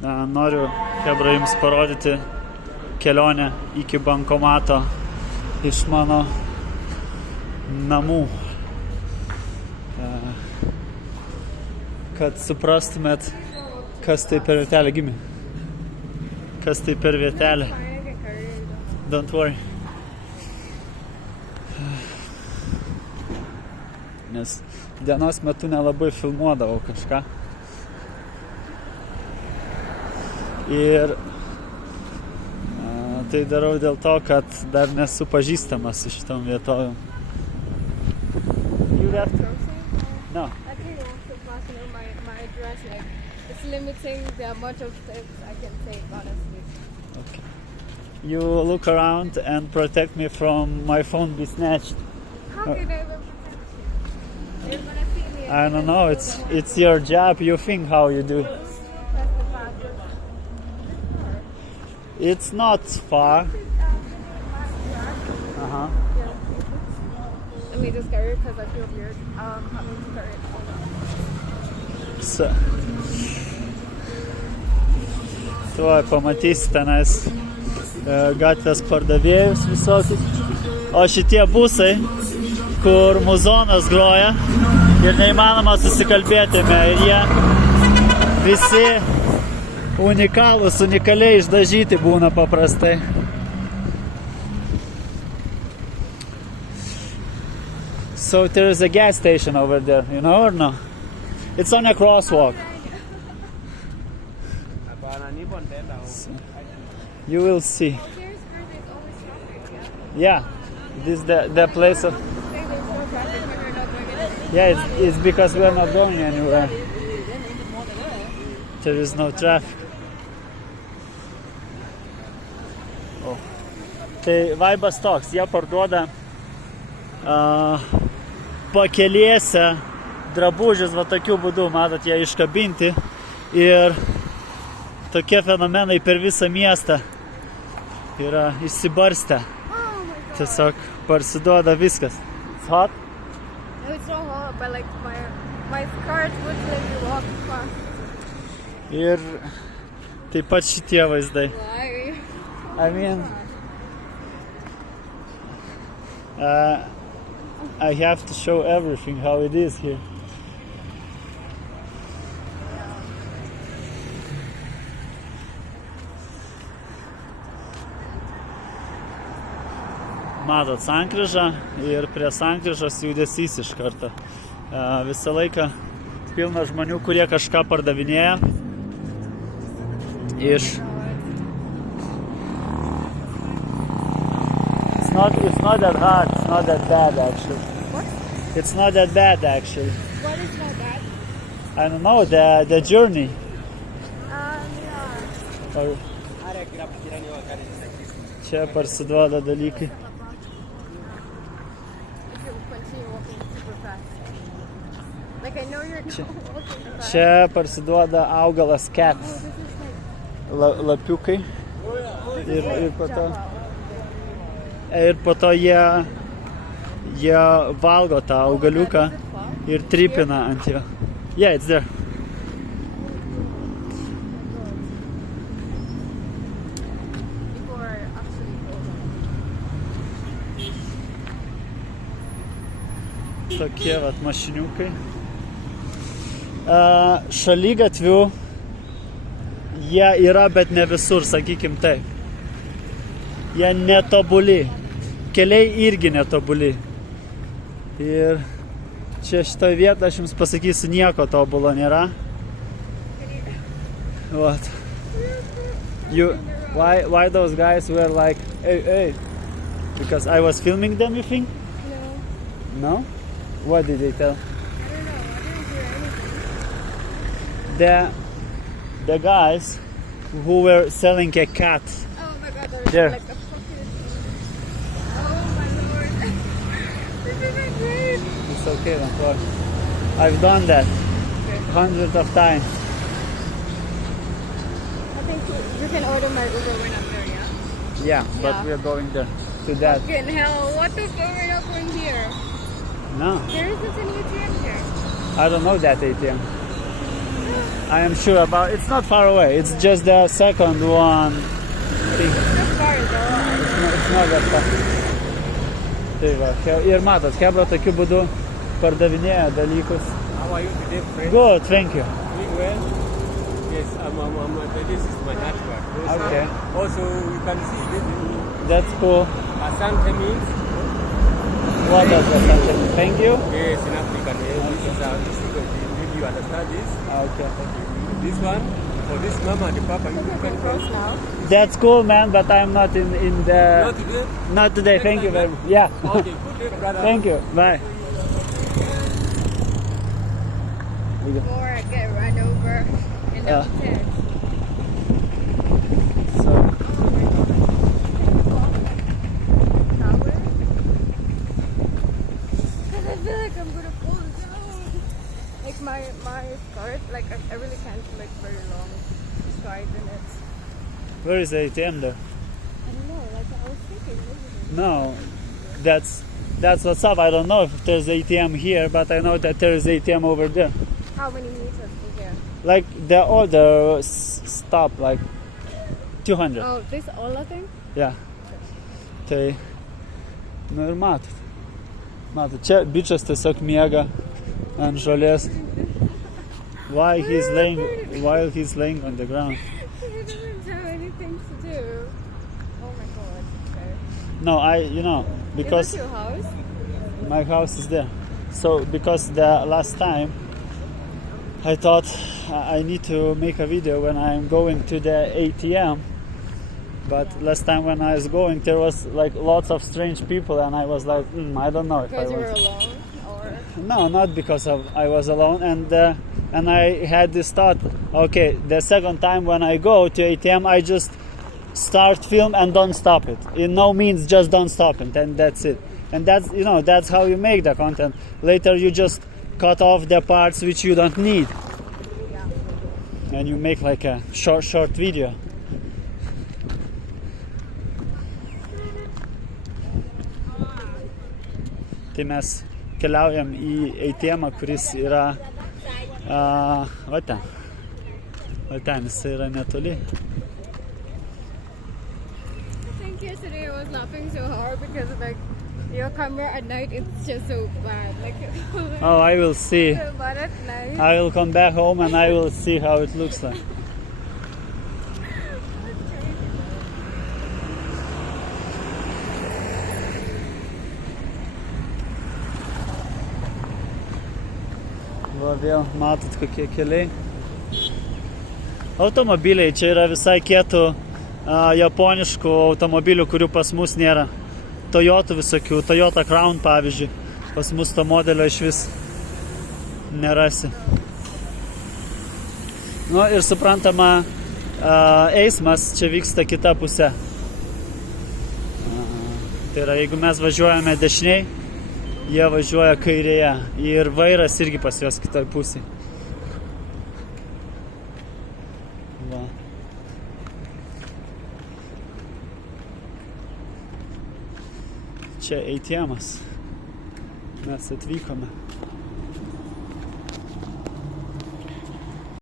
Noriu, chebra, jums parodyti kelionę iki bankomato iš mano namų. Kad suprastumėt, kas tai per vietelė gimė. Kas tai per vietelė. Don't worry. Nes dienos metu nelabai filmuodavau kažką. Ir tai darau dėl to, kad dar nesu pažįstamas su šitom vietovėm. You left? No. I didn't want to pass my address. Like, it's limiting the amount of steps I can take, honestly. Okay. You look around and protect me from my phone be snatched. How can I even protect you? You're gonna see me. I don't know. It's your job. You think how you do. That's the password. It's not far. Uh-huh. Let me just carry it because I feel weird. Let me just carry it. So. Tuoj pamatysi tenais gatvės pardavėjus visokius. O šitie busai, kur muzonas groja ir neįmanoma susikalbėti, ir jie visi unikalūs, unikaliai išdažyti būna paprastai. So there is a gas station over there, you know or no? It's on a crosswalk. So, you will see. Here's where there's always traffic, Yeah, this is the place of... Say there's no traffic when you're not going anywhere. Yeah, it's because we are not going anywhere. There is no traffic. Oh. Tai vaibas toks, jie parduoda pakelėse drabužius, va tokiu būdu, matot, jie iškabinti ir tokie fenomenai per visą miestą yra išsibarstę. Tiesiog parsiduoda viskas. It's hot? No, it's not hot, but like my skirt would let me walk fast. Ir taip pat šitie vaizdai. Why? I mean, I have to show everything how it is here. Matot sankryžą ir prie sankryžos judesys iš karto. Visą laiką pilna žmonių, kurie kažką pardavinėja iš... It's not that hard, it's not that bad actually. What? It's not that bad actually. What is not bad? I don't know, the journey. Yeah. Or... Čia parsiduoda dalykai. If you continue walking super fast. Like I know you're walking fast. Čia parsiduoda augalas cat. Oh, this is like... Lapiukai. Ir po to jie valgo tą augaliuką ir tripina ant jo. Yeah, it's there. People are actually old. Tokie vat mašiniukai. Šaligatvių jie yra, bet ne visur, sakykim taip. Jie netobuli. Keliai irgi netobuli. Ir čia šitoje vietoje aš jums pasakysiu, nieko tobulo nėra. What? Why those guys were like, hey? Because I was filming them, you think? No. No? What did they tell? I don't know. I didn't hear anything. The guys who were selling a cat. Oh my god, there's There. like a fucking... Oh my lord. This isn't great. It's okay, don't worry. I've done that hundreds of times. I think you can order my Uber when I'm there, yeah? Yeah, but Yeah. we are going there to that. Fucking hell, what the fuck, we're not going here? No, There isn't an ATM here. I don't know that ATM. I am sure about. It's not far away. It's just the second one. It's far though. It's not that far. Tai va, ir matot, Hebra tokiu būdu pardavinėja dalykus. How are you today, friend? Good, thank you. Doing well? Yes, this is my network. Also, Okay. Also, you can see this That's cool. Asante means. What does that mean? Thank you. Yes, in African. This is did you understand this? Okay. This one, for this mama and the papa, you can Close cross. now. That's cool, man, but I'm not in the... Not today? Not today, thank you very much. Yeah. Okay, good day, brother. Thank you, bye. Before I get run over in the Yeah. tent. So, Tower. Because I feel like I'm gonna fall down. Like my skirt, like I really can't like very long stride in it. where is the ATM there? I don't know, like I was thinking, maybe. No, that's what's up. I don't know if there's ATM here, but I know that there is ATM over there. How many meters is there? Like the older stop, like 200. Oh, this Ola thing? Yeah. Tai, nu ir matot. Matot, čia bičias tiesiog miega ant žolės. While he's laying on the ground. He doesn't have anything to do. Oh my god. Okay. No, because Is this your house? my house is there. So, because the last time I thought I need to make a video when I'm going to the ATM. But last time when I was going, there was like lots of strange people, and I was like, I don't know if I Because you were was. alone? Or No, not because I was alone, and I had this thought. Okay, the second time when I go to ATM, I just start film and don't stop it. In no means, just don't stop it, and that's it. And that's how you make the content. Later, you just cut off the parts which you don't need, yeah. and you make like a short video. Tai mes keliaujam į ATM, kuris yra va ten. Va ten, jis yra netoli. I think yesterday I was laughing so hard because like your camera at night it's just so bad. Like Oh, I will see. so bad at night. I will come back home and I will see how it looks like. Va vėl matot kokie keliai. Automobiliai, čia yra visai kietų japoniškų automobilių, kurių pas mus nėra. Toyotų visokių, Toyota Crown pavyzdžiui. Pas mus to modelio iš vis nerasi. Nu ir suprantama, eismas čia vyksta kita pusė. Tai yra, jeigu mes važiuojame dešiniai, jie važiuoja kairėje ir vairas irgi pas juos kitoj pusėje. Va. Čia ATM-as. Mes atvykome.